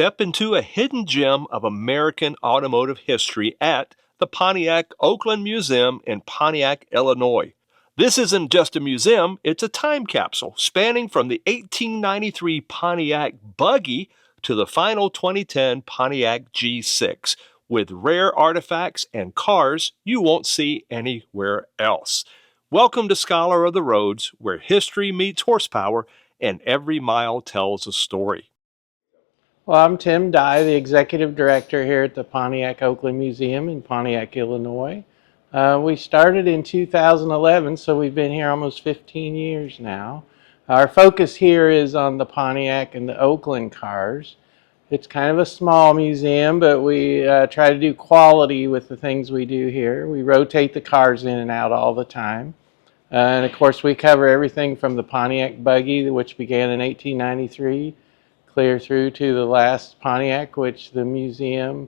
step into a hidden gem of American automotive history at the Pontiac Oakland Museum in Pontiac, Illinois. This isn't just a museum, it's a time capsule spanning from the 1893 Pontiac Buggy to the final 2010 Pontiac G6, with rare artifacts and cars you won't see anywhere else. Welcome to Scholar of the Roads, where history meets horsepower and every mile tells a story. Well, I'm Tim Dye, the Executive Director here at the Pontiac Oakland Museum in Pontiac, Illinois. We started in 2011, so we've been here almost 15 years now. Our focus here is on the Pontiac and the Oakland cars. It's kind of a small museum, but we try to do quality with the things we do here. We rotate the cars in and out all the time. And of course, we cover everything from the Pontiac Buggy, which began in 1893, clear through to the last Pontiac, which the museum,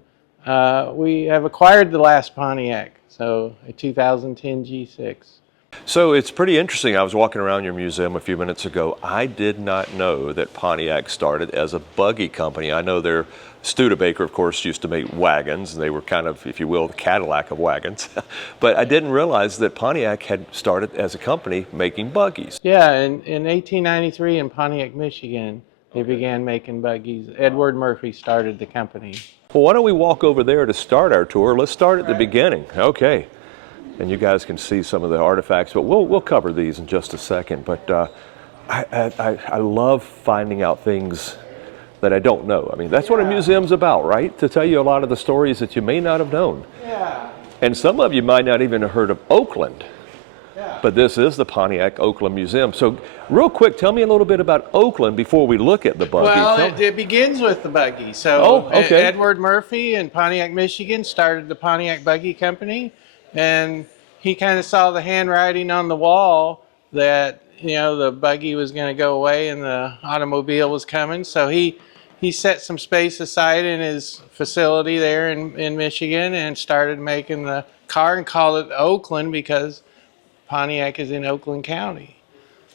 we have acquired the last Pontiac, so a 2010 G6. So it's pretty interesting. I was walking around your museum a few minutes ago. I did not know that Pontiac started as a buggy company. I know their Studebaker, of course, used to make wagons, and they were kind of, if you will, the Cadillac of wagons. But I didn't realize that Pontiac had started as a company making buggies. Yeah, in 1893 in Pontiac, Michigan, they began making buggies. Edward Murphy started the company. Well, why don't we walk over there to start our tour? Let's start at the beginning. Okay. And you guys can see some of the artifacts, but we'll cover these in just a second. But I love finding out things that I don't know. I mean, that's what a museum's about, right? To tell you a lot of the stories that you may not have known. Yeah. And some of you might not even have heard of Oakland. Yeah. But this is the Pontiac Oakland Museum. So real quick, tell me a little bit about Oakland before we look at the buggy. Well, it begins with the buggy. So okay. Edward Murphy in Pontiac, Michigan started the Pontiac Buggy Company, and he kind of saw the handwriting on the wall that, you know, the buggy was going to go away and the automobile was coming. So he set some space aside in his facility there in Michigan and started making the car and called it Oakland because Pontiac is in Oakland County.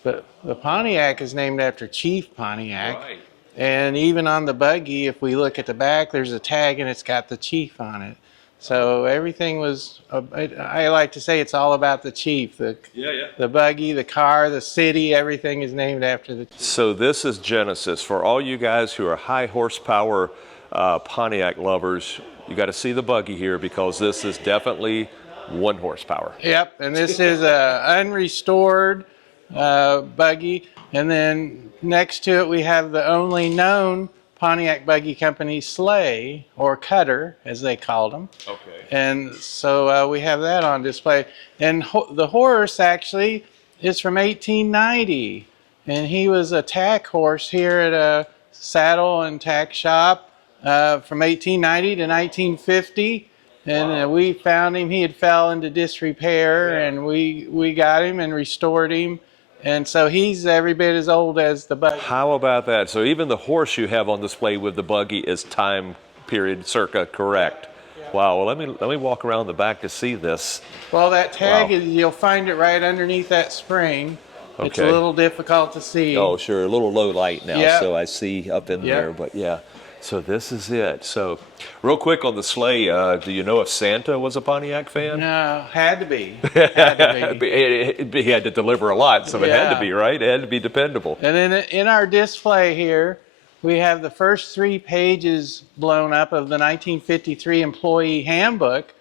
But the Pontiac is named after Chief Pontiac. Right. And even on the buggy, if we look at the back, there's a tag and it's got the chief on it. So everything was, I like to say it's all about the chief. The buggy, the car, the city, everything is named after the chief. So this is Genesis. For all you guys who are high horsepower Pontiac lovers, you got to see the buggy here because this is definitely 1 horsepower. Yep, and this is a unrestored buggy. And then next to it we have the only known Pontiac Buggy Company sleigh, or cutter, as they called them. Okay. And so we have that on display. And the horse actually is from 1890. And he was a tack horse here at a saddle and tack shop from 1890 to 1950. And we found him. He had fell into disrepair, and we got him and restored him. And so he's every bit as old as the buggy. How about that? So even the horse you have on display with the buggy is time period circa correct. Yeah. Wow. Well, let me walk around the back to see this. Well, that tag is, you'll find it right underneath that spring. Okay. It's a little difficult to see. Oh, sure. A little low light now, Yep. so I see up in there. But yeah. So this is it. So real quick on the sleigh, do you know if Santa was a Pontiac fan? No, had to be. Had to be. He had to deliver a lot, so it had to be, right? It had to be dependable. And then in our display here, we have the first 3 pages blown up of the 1953 Employee Handbook,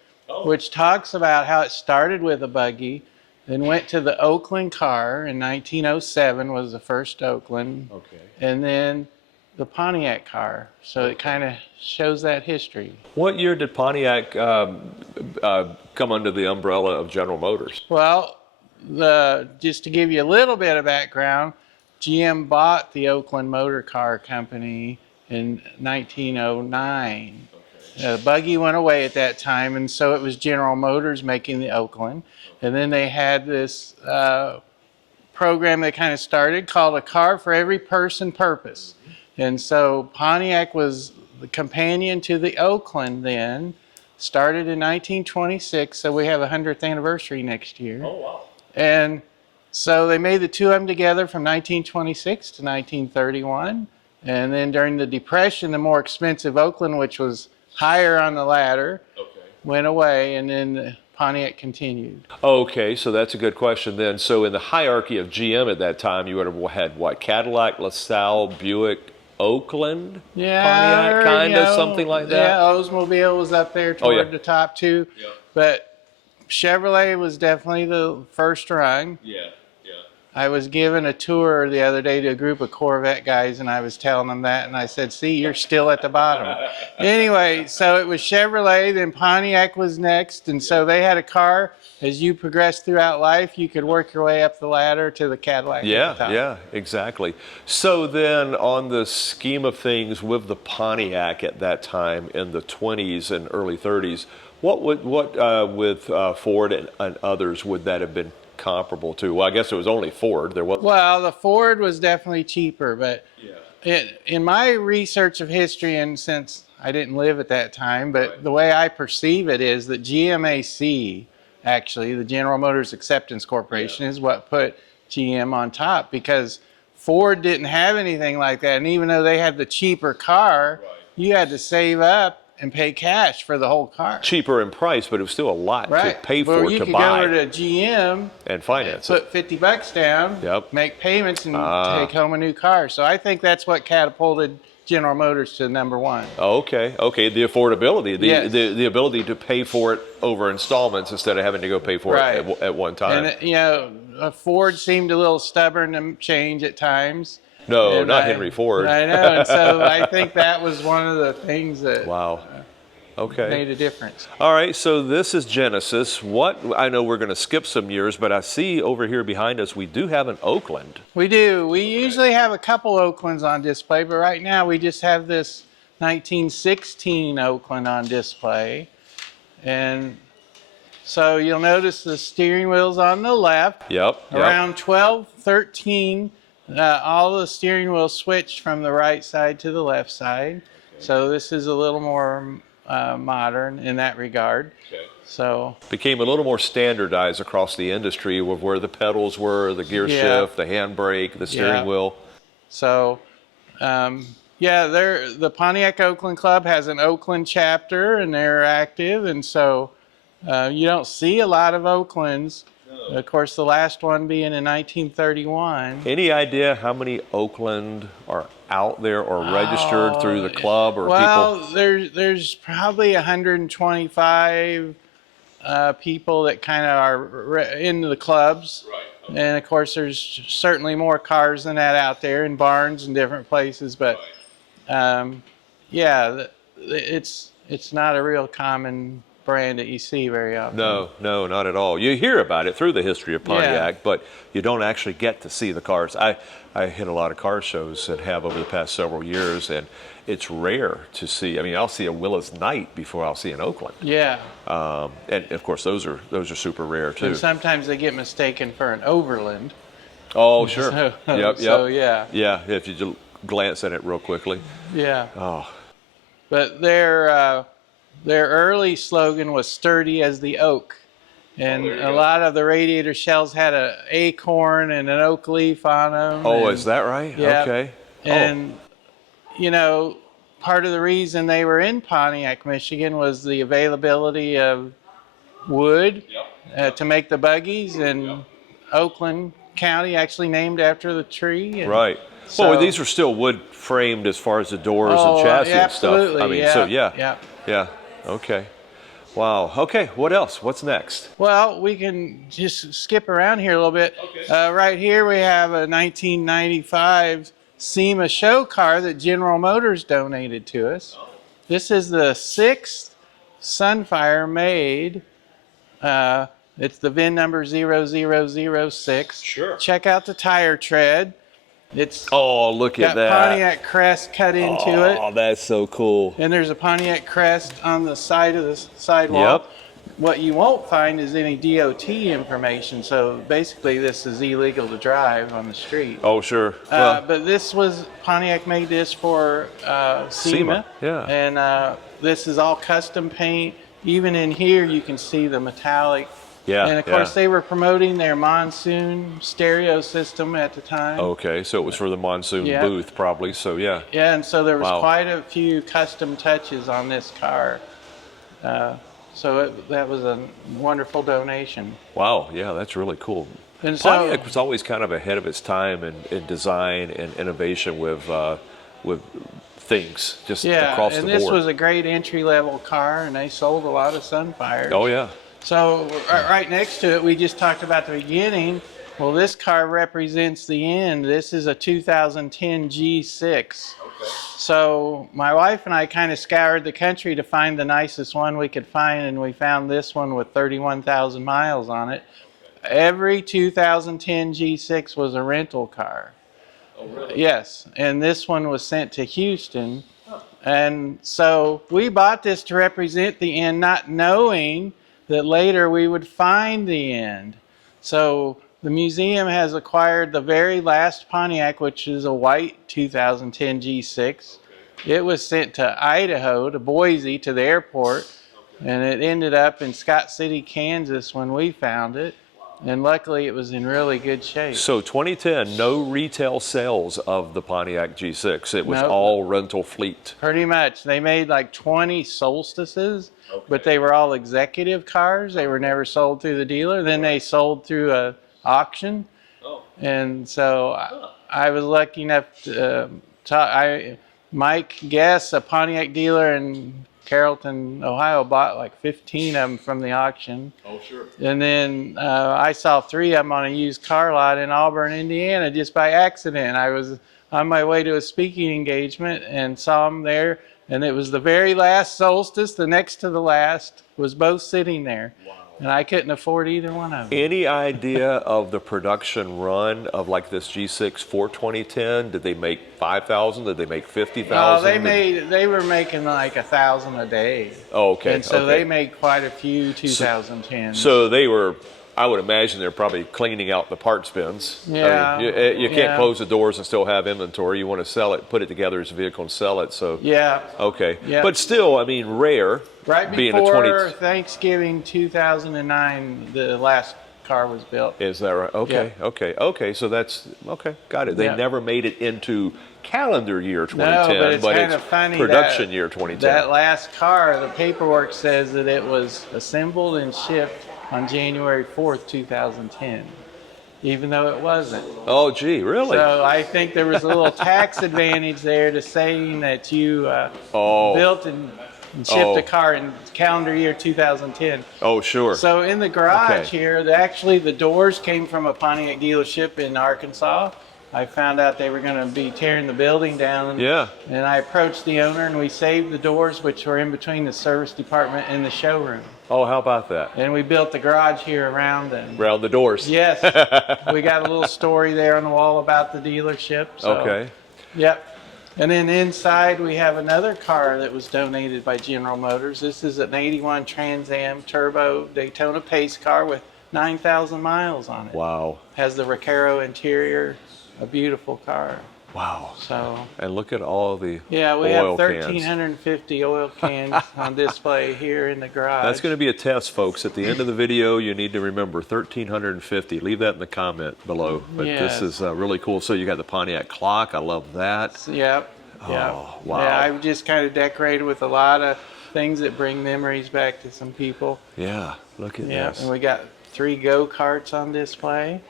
which talks about how it started with a buggy, then went to the Oakland car in 1907 was the first Oakland. Okay. And then the Pontiac car, so it kind of shows that history. What year did Pontiac come under the umbrella of General Motors? Well, just to give you a little bit of background, GM bought the Oakland Motor Car Company in 1909. The buggy went away at that time, and so it was General Motors making the Oakland. And then they had this program they kind of started called A Car for Every Person Purpose. And so Pontiac was the companion to the Oakland then, started in 1926, so we have a 100th anniversary next year. Oh, wow. And so they made the 2 of them together from 1926 to 1931, And then during the Depression, the more expensive Oakland, which was higher on the ladder, went away, and then Pontiac continued. Okay, so that's a good question then. So in the hierarchy of GM at that time, you would have had what? Cadillac, LaSalle, Buick, Oakland, Yeah, Pontiac, kind of something like that. Yeah, Oldsmobile was up there toward the top too. Yeah. But Chevrolet was definitely the first rung. Yeah. I was given a tour the other day to a group of Corvette guys, and I was telling them that, and I said, see, you're still at the bottom. Anyway, so it was Chevrolet, then Pontiac was next, and so they had a car. As you progressed throughout life, you could work your way up the ladder to the Cadillac at the top. Yeah, exactly. So then on the scheme of things with the Pontiac at that time in the 20s and early 30s, what with Ford and others would that have been comparable to? Well, I guess it was only Ford. Well, the Ford was definitely cheaper, but in my research of history, and since I didn't live at that time, but the way I perceive it is that GMAC, actually, the General Motors Acceptance Corporation, is what put GM on top, because Ford didn't have anything like that. And even though they had the cheaper car, you had to save up and pay cash for the whole car. Cheaper in price, but it was still a lot to pay for, to buy. You could go over to GM and finance it. Put $50 down, make payments, and take home a new car. So I think that's what catapulted General Motors to number one. Okay, the affordability, the ability to pay for it over installments instead of having to go pay for it at one time. And, you know, Ford seemed a little stubborn to change at times. No, not Henry Ford. I know, and so I think that was one of the things that made a difference. All right, so this is Genesis. I know we're going to skip some years, but I see over here behind us we do have an Oakland. We do. We usually have a couple Oaklands on display, but right now we just have this 1916 Oakland on display. And so you'll notice the steering wheel's on the left. Around 12, 13. All the steering wheels switched from the right side to the left side. So this is a little more modern in that regard. So became a little more standardized across the industry with where the pedals were, the gear shift, the handbrake, the steering wheel. So the Pontiac Oakland Club has an Oakland chapter, and they're active, and so you don't see a lot of Oaklands. Of course, the last one being in 1931. Any idea how many Oakland are out there or registered through the club or people? Well, there's probably 125 people that kind of are in the clubs. And of course, there's certainly more cars than that out there in barns and different places. But it's not a real common brand that you see very often. No, not at all. You hear about it through the history of Pontiac, but you don't actually get to see the cars. I hit a lot of car shows and have over the past several years, and it's rare to see. I mean, I'll see a Willis Knight before I'll see an Oakland. And of course, those are super rare too. And sometimes they get mistaken for an Overland. Oh, sure. So if you just glance at it real quickly. But their early slogan was "Sturdy as the oak," and a lot of the radiator shells had an acorn and an oak leaf on them. Is that right? Okay. And you know, part of the reason they were in Pontiac, Michigan, was the availability of wood to make the buggies, and Oakland County actually named after the tree. And so, well, these are still wood framed as far as the doors and chassis and stuff. I mean, Okay. Wow. Okay. What else? What's next? Well, we can just skip around here a little bit. Right here we have a 1995 SEMA show car that General Motors donated to us. This is the 6th Sunfire made. It's the VIN number 0006. Sure. Check out the tire tread. It's look at that. Got Pontiac crest cut into it. Oh, that's so cool. And there's a Pontiac crest on the side of the sidewall. What you won't find is any DOT information. So basically, this is illegal to drive on the street. Oh, sure. But this was Pontiac made this for SEMA. And this is all custom paint. Even in here, you can see the metallic Yeah, And of course, they were promoting their monsoon stereo system at the time. Okay, so it was for the monsoon Yep. booth, probably. So yeah. Yeah, and so there was Wow. quite a few custom touches on this car. That was a wonderful donation. Wow. Yeah, that's really cool. And so, Pontiac was always kind of ahead of its time in design and innovation with things just across the and board. this was a great entry-level car, and they sold a lot of Sunfires. Oh yeah. So right next to it, we just talked about the beginning. Well, this car represents the end. This is a 2010 G6. Okay. So my wife and I kind of scoured the country to find the nicest one we could find, and we found this one with 31,000 miles on it. Every 2010 G6 was a rental car. Oh, really? Yes, and this one was sent to Houston. And so we bought this to represent the end, not knowing that later we would find the end. So the museum has acquired the very last Pontiac, which is a white 2010 G6. It was sent to Idaho, to Boise, to the airport, and it ended up in Scott City, Kansas when we found it. And luckily, it was in really good shape. So 2010, no retail sales of the Pontiac G6. It was all rental fleet. Pretty much. They made like 20 Solstices, but they were all executive cars. They were never sold through the dealer. Then they sold through an auction. And so I was lucky enough to Mike Guess, a Pontiac dealer in Carrollton, Ohio, bought like 15 of them from the auction. Oh, sure. And then I saw 3 of them on a used car lot in Auburn, Indiana, just by accident. I was on my way to a speaking engagement and saw them there. And it was the very last Solstice, the next to the last, was both sitting there. Wow. And I couldn't afford either one of them. Any idea of the production run of like this G6 for 2010? Did they make 5,000? Did they make 50,000? No, they were making like 1,000 a day. Oh, okay. And so they made quite a few 2010s. So they were, I would imagine they're probably cleaning out the parts bins. Yeah. I mean, you can't close the doors and still have inventory. You want to sell it, put it together as a vehicle and sell it. So yeah. Okay. Yeah. But still, I mean, rare. Right being before Thanksgiving 2009, the last car was built. Is that right? Okay. Yeah. Okay. So that's okay. Got it. They never made it into calendar year 2010, no, but it's kind it's of funny production year 2010. That last car, the paperwork says that it was assembled and shipped on January 4th, 2010, even though it wasn't. Oh, gee, really? So I think there was a little tax advantage there to saying that you built and shipped a car in calendar year 2010. Oh, sure. So in the garage here, actually the doors came from a Pontiac dealership in Arkansas. I found out they were going to be tearing the building down. Yeah. And I approached the owner, and we saved the doors, which were in between the service department and the showroom. Oh, how about that? And we built the garage here around them. Around the doors. Yes. We got a little story there on the wall about the dealership. So, okay. Yep. And then inside we have another car that was donated by General Motors. This is an 81 Trans Am Turbo Daytona pace car with 9,000 miles on it. Wow. Has the Recaro interior, a beautiful car. Wow. So. And look at all the we have 1,350 oil cans on display here in the garage. That's going to be a test, folks. At the end of the video, you need to remember 1,350. Leave that in the comment below. But this is really cool. So you got the Pontiac clock. I love that. Yep. Oh, wow. Yeah, I've just kind of decorated with a lot of things that bring memories back to some people. Yeah. Look at this. And we got 3 go-karts on display.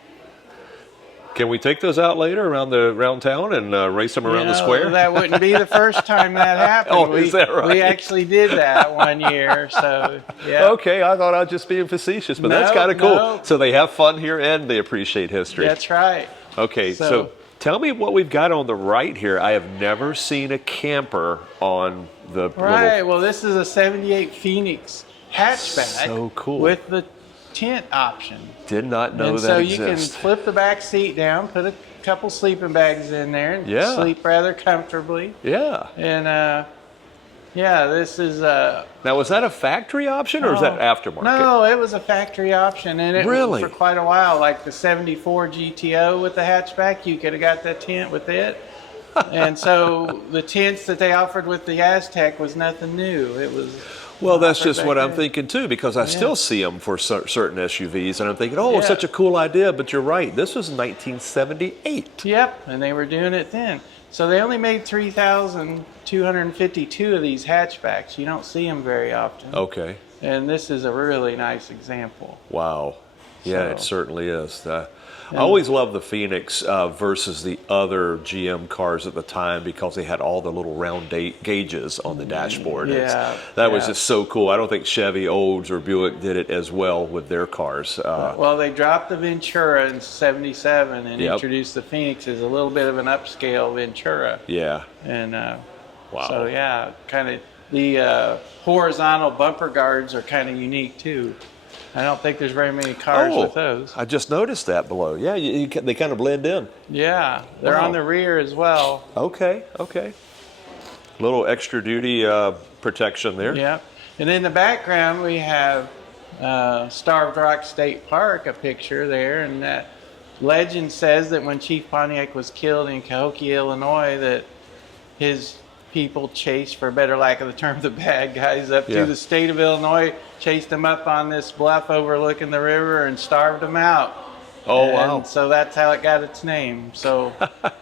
Can we take those out later around town and race them around the square? That wouldn't be the first time that happened. Is that right? We actually did that one year. So yeah. Okay, I thought I was just being facetious, but that's kind of cool. No. So they have fun here and they appreciate history. That's right. Okay, so tell me what we've got on the right here. I have never seen a camper on the Well, this is a 78 Phoenix hatchback. So cool. With the tent option. Did not know and that so exists. You can flip the back seat down, put a couple sleeping bags in there, and sleep rather comfortably. Yeah. And this is now, was that a factory option or is that aftermarket? No, it was a factory option, and it really for quite a while. Like the '74 GTO with the hatchback, you could have got that tent with it. And so the tints that they offered with the Aztec was nothing new. It was Well, that's offered just back what I'm then. thinking too, because I still see them for certain SUVs, and I'm thinking, oh, it's Yeah. such a cool idea. But you're right. This was 1978. Yep, and they were doing it then. So they only made 3,252 of these hatchbacks. You don't see them very often. Okay. And this is a really nice example. Wow. Yeah, it So- certainly is. I always loved the Phoenix versus the other GM cars at the time because they had all the little round gauges on the dashboard. Yeah, That was yeah. just so cool. I don't think Chevy, Olds, or Buick did it as well with their cars. Well, they dropped the Ventura in '77 and Yep. introduced the Phoenix as a little bit of an upscale Ventura. Yeah. And Wow. so, yeah, kind of the horizontal bumper guards are kind of unique too. I don't think there's very many cars with those. I just noticed that below. Yeah, they kind of blend in. Yeah, they're Wow. on the rear as well. Okay, okay. Little extra duty protection there. Yeah, and in the background we have Starved Rock State Park, a picture there, and that legend says that when Chief Pontiac was killed in Cahokia, Illinois, that his people chased, for better lack of the term, the bad guys up Yeah. to the state of Illinois, chased them up on this bluff overlooking the river and starved them out. Oh, And wow. so that's how it got its name. So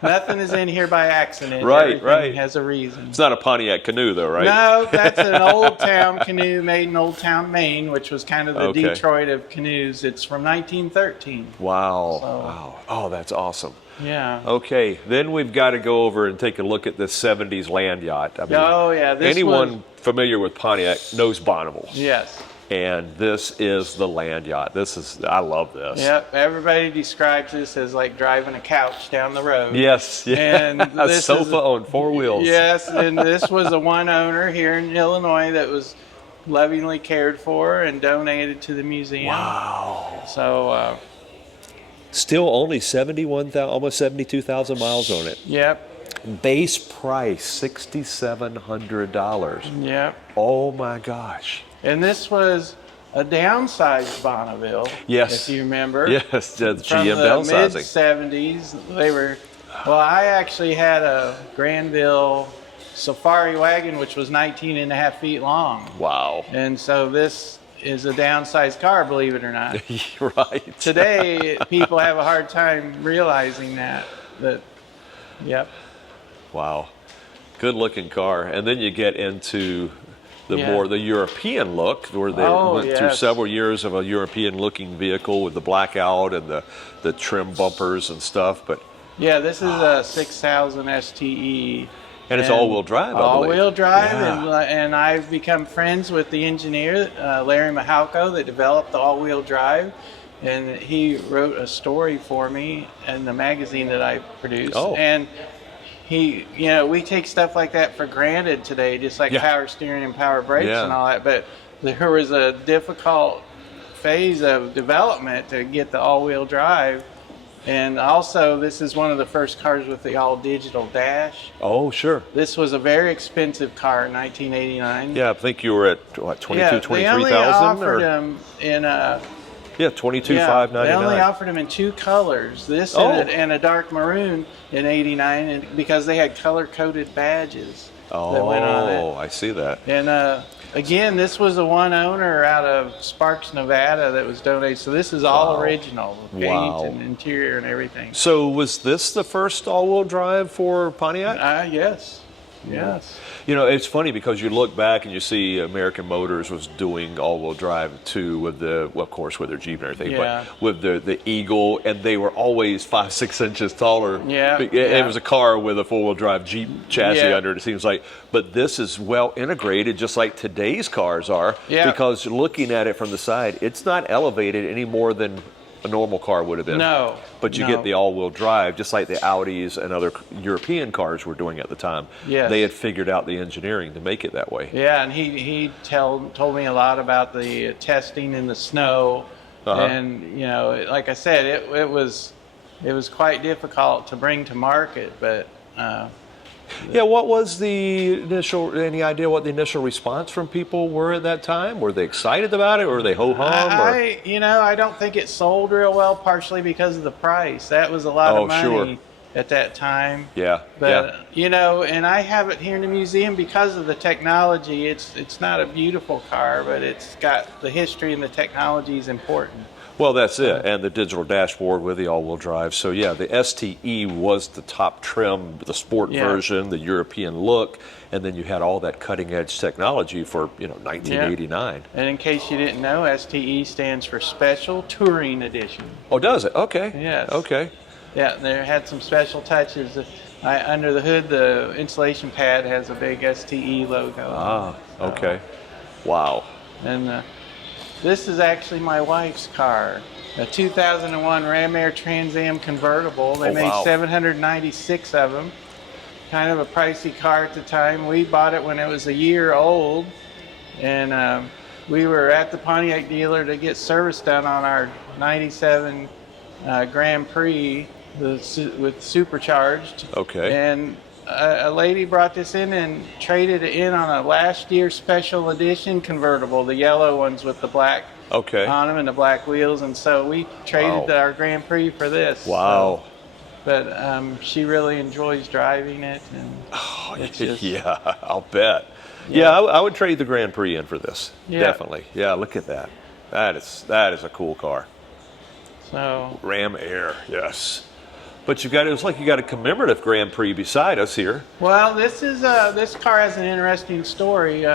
nothing is in here by accident. Right, Everything right. has a reason. It's not a Pontiac canoe, though, right? No, that's an Old Town canoe made in Old Town, Maine, which was kind of the Okay. Detroit of canoes. It's from 1913. Wow. So- Wow. Oh, that's awesome. Yeah. Okay, then we've got to go over and take a look at this 70s land yacht. I mean, Oh, yeah. This anyone was, familiar with Pontiac knows Bonneville. yes. And this is the land yacht. I love this. Yep. Everybody describes this as like driving a couch down the road. Yes, yeah. And a this sofa is- on four wheels. Yes, and this was a one owner here in Illinois that was lovingly cared for and donated to the museum. Wow. So, Still only 71,000, almost 72,000 miles on it. yep, Base price $6,700. yep. Oh my gosh. And this was a downsized Bonneville. Yes. If you remember. Yes, that's From GM the downsizing. mid-'70s, they were. Well, I actually had a Granville Safari wagon, which was 19 and a half feet long. Wow. And so this is a downsized car, believe it or not. You're right. Today, people have a hard time realizing that. Yep. Wow. Good looking car. And then you get into the Yeah. more the European look, where they Oh, went through yes. several years of a European looking vehicle with the blackout and the trim bumpers and stuff. But Yeah, this is a 6000 STE. and it's all-wheel drive, I believe. All-wheel drive, Yeah. and I've become friends with the engineer, Larry Mahalko, that developed the all-wheel drive. And he wrote a story for me in the magazine that I produced. Oh. And we take stuff like that for granted today, just like Yeah. power steering and power brakes Yeah. and all that. But there was a difficult phase of development to get the all-wheel drive. And also, this is one of the first cars with the all-digital dash. Oh, sure. This was a very expensive car in 1989. Yeah, I think you were at what, 22, They only 23,000 offered or them in yeah, 22,599. they only offered them in two colors. This Oh. and a dark maroon in '89, and because they had color-coded badges that went on it. Oh, I see that. And again, this was a one owner out of Sparks, Nevada, that was donated. So this is all Wow. original, the paint Wow. and interior and everything. So was this the first all-wheel drive for Pontiac? Yes, yes. You know, it's funny because you look back and you see American Motors was doing all-wheel drive too with of course, with their Jeep and everything, Yeah. but with the Eagle, and they were always 5-6 inches taller. Yeah, It yeah. was a car with a four-wheel drive Jeep chassis Yeah. under it, it seems like. But this is well integrated, just like today's cars are, Yeah. because looking at it from the side, it's not elevated any more than a normal car would have been. No. But you no. get the all-wheel drive, just like the Audis and other European cars were doing at the time. Yes. They had figured out the engineering to make it that way. Yeah, and he told me a lot about the testing in the snow, Uh-huh. and like I said, it was quite difficult to bring to market, but Yeah, what was any idea what the initial response from people were at that time? Were they excited about it, or were they ho-hum? I don't think it sold real well, partially because of the price. That was a lot Oh, of money. sure. at that time. Yeah. But you know, and I have it here in the museum because of the technology. It's not a beautiful car, but it's got the history, and the technology is important. Well, that's it, and the digital dashboard with the all-wheel drive. So yeah, the STE was the top trim, the sport version, the European look, and then you had all that cutting-edge technology for 1989. Yeah. And in case you didn't know, STE stands for Special Touring Edition. Oh, does it? Okay. Yes. Okay. Yeah, they had some special touches. Under the hood, the insulation pad has a big STE logo. Ah, okay. Wow. And this is actually my wife's car, a 2001 Ram Air Trans Am convertible. They made 796 of them. Kind of a pricey car at the time. We bought it when it was a year old, and we were at the Pontiac dealer to get service done on our 97 Grand Prix with supercharged. Okay. And a lady brought this in and traded it in on a last year special edition convertible, the yellow ones with the black on them and the black wheels. And so we traded our Grand Prix for this. Wow. So, but she really enjoys driving it. And it's just, yeah, I'll bet. Yeah, I would trade the Grand Prix in for this. Yeah. Definitely. Yeah, look at that. That is a cool car. So Ram Air, yes. But it's like you got a commemorative Grand Prix beside us here. Well, this car has an interesting story.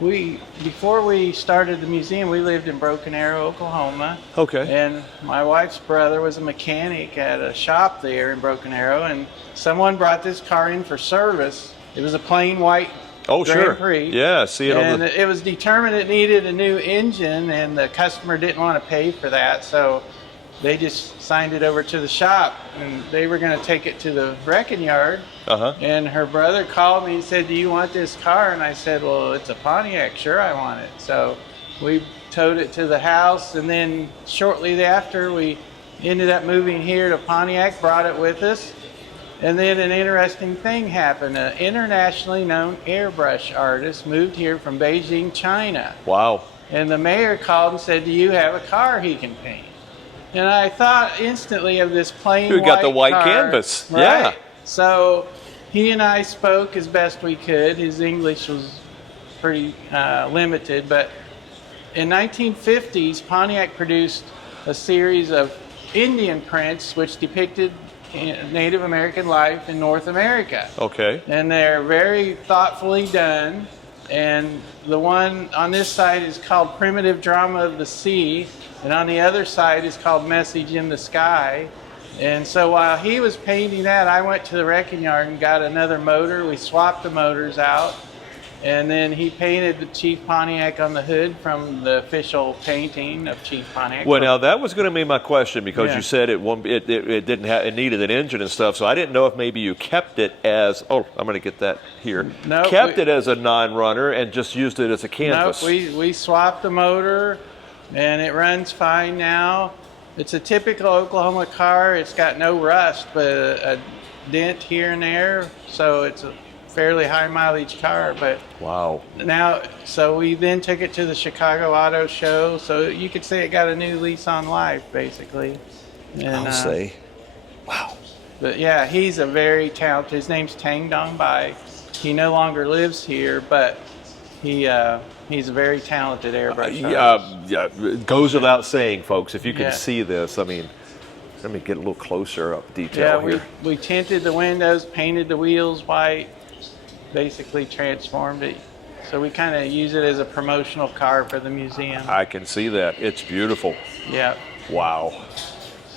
Before we started the museum, we lived in Broken Arrow, Oklahoma. Okay. And my wife's brother was a mechanic at a shop there in Broken Arrow, and someone brought this car in for service. It was a plain white Grand Prix. Yeah, see it on it was determined it needed a new engine, and the customer didn't want to pay for that, so they just signed it over to the shop, and they were going to take it to the wrecking yard. And her brother called me and said, "Do you want this car?" And I said, "Well, it's a Pontiac. Sure, I want it." So we towed it to the house, and then shortly thereafter, we ended up moving here to Pontiac, brought it with us. And then an interesting thing happened. An internationally known airbrush artist moved here from Beijing, China. Wow. And the mayor called and said, "Do you have a car he can paint?" And I thought instantly of this plain white car. You got the white canvas. Right? Yeah. So he and I spoke as best we could. His English was pretty limited, but in 1950s, Pontiac produced a series of Indian prints which depicted Native American life in North America. Okay. And they're very thoughtfully done. And the one on this side is called Primitive Drama of the Sea, and on the other side is called Message in the Sky. And so while he was painting that, I went to the wrecking yard and got another motor. We swapped the motors out, and then he painted the Chief Pontiac on the hood from the official painting of Chief Pontiac. Well, now that was going to be my question, because you said it needed an engine and stuff, so I didn't know if maybe you kept it as, I'm going to get that here. No, kept it as a non-runner and just used it as a canvas. No, we swapped the motor, and it runs fine now. It's a typical Oklahoma car. It's got no rust, but a dent here and there, so it's a fairly high mileage car. But wow. Now, so we then took it to the Chicago Auto Show, so you could say it got a new lease on life, basically. And, I'll say. Wow. But yeah, he's a very talented, his name's Tang Dong Bai. He no longer lives here, but he's a very talented airbrush artist. It goes without saying, folks, if you can see this, I mean, let me get a little closer up detail here. We tinted the windows, painted the wheels white, basically transformed it. So we kind of use it as a promotional car for the museum. I can see that. It's beautiful. Yeah. Wow.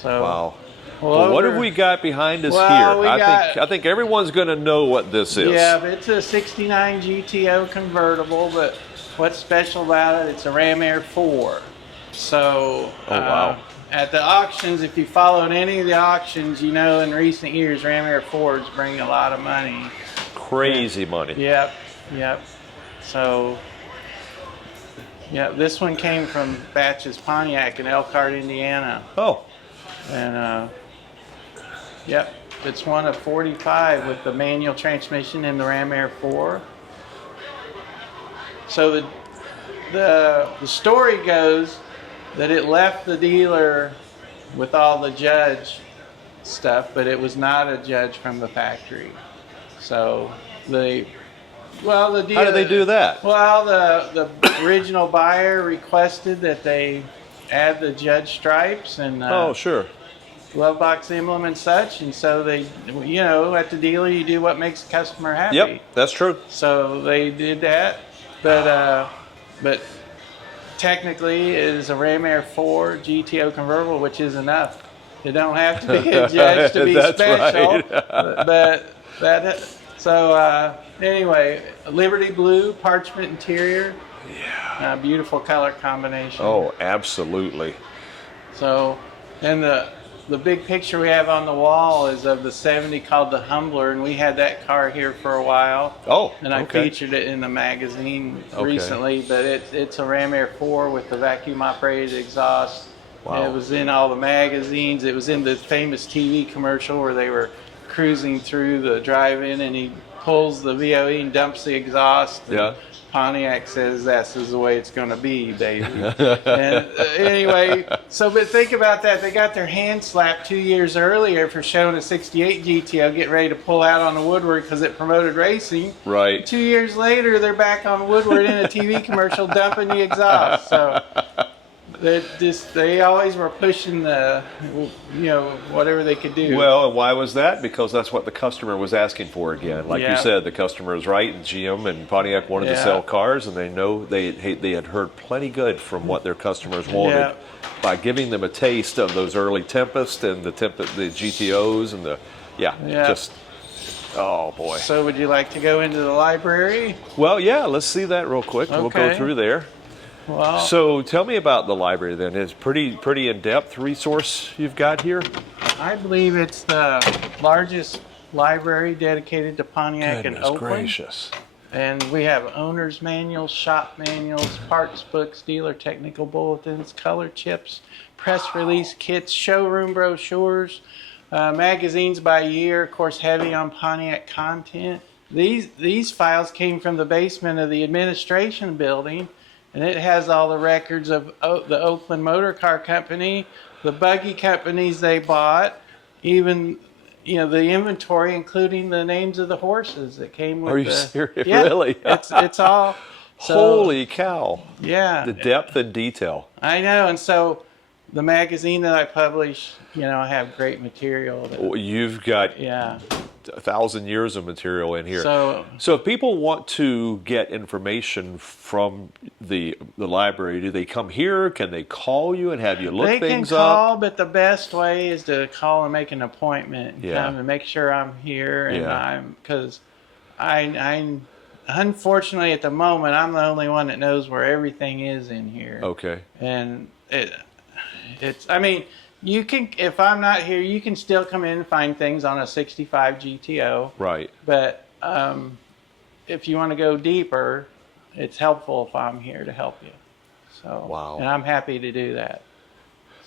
So, wow. Well, what have we got behind us here? I think everyone's going to know what this is. Yeah, it's a 69 GTO convertible, but what's special about it, it's a Ram Air IV. So wow. At the auctions, if you followed any of the auctions, you know in recent years Ram Air IVs bring a lot of money. Crazy money. Yep. So, this one came from Batch's Pontiac in Elkhart, Indiana. Oh. And it's one of 45 with the manual transmission in the Ram Air IV. So the story goes that it left the dealer with all the judge stuff, but it was not a judge from the factory. So the deal. How do they do that? Well, the original buyer requested that they add the judge stripes and Oh, sure. glove box emblem and such, and so they, at the dealer you do what makes the customer happy. Yep, that's true. So they did that, but technically it is a Ram Air IV GTO convertible, which is enough. You don't have to be a judge to be That's special. right. Anyway, Liberty blue parchment interior. Yeah. Beautiful color combination. Oh, absolutely. So, and the big picture we have on the wall is of the 70 called the Humbler, and we had that car here for a while. Oh, and I okay. featured it in the magazine recently, but it's a Ram Air IV with the vacuum operated exhaust. Wow. It was in all the magazines. It was in the famous TV commercial where they were cruising through the drive-in and he pulls the VOE and dumps the exhaust. Yeah. Pontiac says this is the way it's going to be, baby. And anyway, but think about that. They got their hand slapped 2 years earlier for showing a 68 GTO getting ready to pull out on the Woodward because it promoted racing. Right. 2 years later, they're back on Woodward in a TV commercial dumping the exhaust. So they always were pushing the, whatever they could do. Well, and why was that? Because that's what the customer was asking for again. Like you said, the customer was right, and GM and Pontiac wanted to sell cars, and they know they had heard plenty good from what their customers wanted by giving them a taste of those early Tempest and the GTOs and just, oh boy. So would you like to go into the library? Well, yeah, let's see that real quick. Okay. We'll go through there. Wow. So tell me about the library then. It's pretty in-depth resource you've got here. I believe it's the largest library dedicated to Pontiac and Oakland. Gracious. And we have owner's manuals, shop manuals, parts books, dealer technical bulletins, color chips, press release kits, showroom brochures, magazines by year, of course heavy on Pontiac content. These files came from the basement of the administration building. And it has all the records of the Oakland Motor Car Company, the Buggy companies they bought, even the inventory, including the names of the horses that came with. Are you serious? Really? it's all. So, holy cow! Yeah. The depth and detail. I know, and so the magazine that I publish, I have great material. You've got 1,000 years of material in here. So if people want to get information from the library, do they come here? Can they call you and have you look things up? They can call, but the best way is to call and make an appointment and come and make sure I'm here. And because I unfortunately at the moment I'm the only one that knows where everything is in here. Okay. And you can, if I'm not here, you can still come in and find things on a 65 GTO. Right. But if you want to go deeper, it's helpful if I'm here to help you. So, wow. And I'm happy to do that.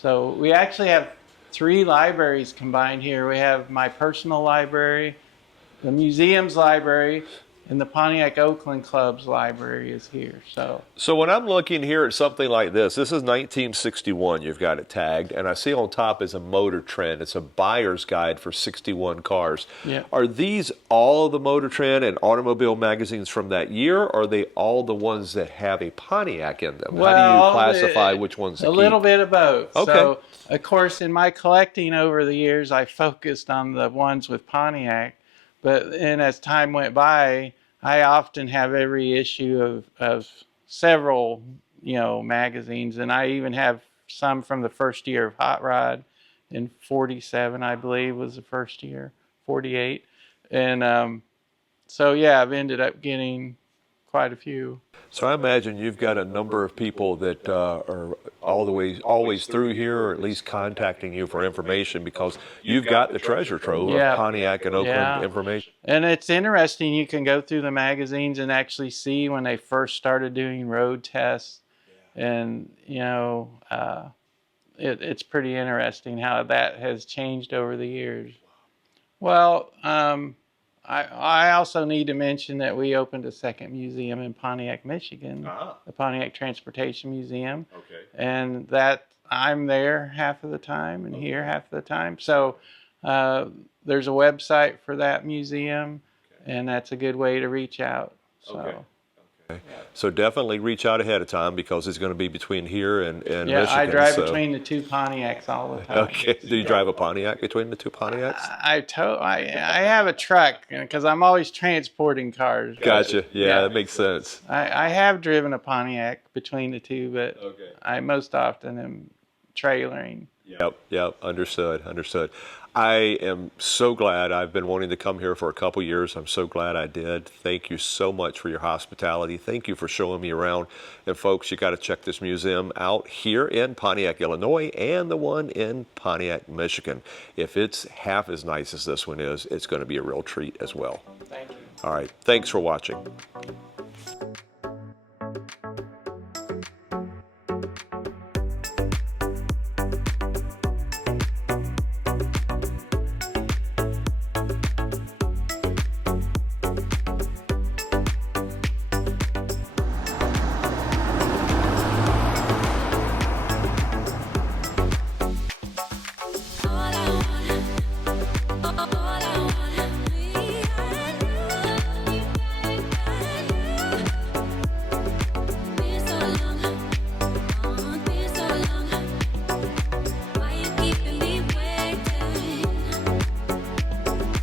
So we actually have 3 libraries combined here. We have my personal library, the museum's library, and the Pontiac Oakland Club's library is here. So when I'm looking here at something like this is 1961, you've got it tagged, and I see on top is a Motor Trend. It's a buyer's guide for 61 cars. Yeah. Are these all of the Motor Trend and automobile magazines from that year, or are they all the ones that have a Pontiac in them? Well, how do you classify which ones to keep? A little bit of both. Okay. So, of course, in my collecting over the years, I focused on the ones with Pontiac. And as time went by, I often have every issue of several, magazines, and I even have some from the first year of Hot Rod in 47, I believe, was the first year, 48. And I've ended up getting quite a few. So I imagine you've got a number of people that are always through here, or at least contacting you for information, because you've got the treasure trove of Pontiac and Oakland information. And it's interesting. You can go through the magazines and actually see when they first started doing road tests, and it's pretty interesting how that has changed over the years. Well, I also need to mention that we opened a second museum in Pontiac, Michigan, the Pontiac Transportation Museum. Okay. And that I'm there half of the time and here half of the time. So There's a website for that museum, and that's a good way to reach out. So. Okay. So definitely reach out ahead of time because it's going to be between here and Yeah, Michigan. I drive so. between the two Pontiacs all the time. Okay. Do you drive a Pontiac between the two Pontiacs? I have a truck because I'm always transporting cars. Gotcha. Yeah, that makes sense. I have driven a Pontiac between the two, but I most often am trailering. Yep. Understood. I am so glad. I've been wanting to come here for a couple years. I'm so glad I did. Thank you so much for your hospitality. Thank you for showing me around. And folks, you got to check this museum out here in Pontiac, Illinois, and the one in Pontiac, Michigan. If it's half as nice as this one is, it's going to be a real treat as well. Thank you. All right. Thanks for watching.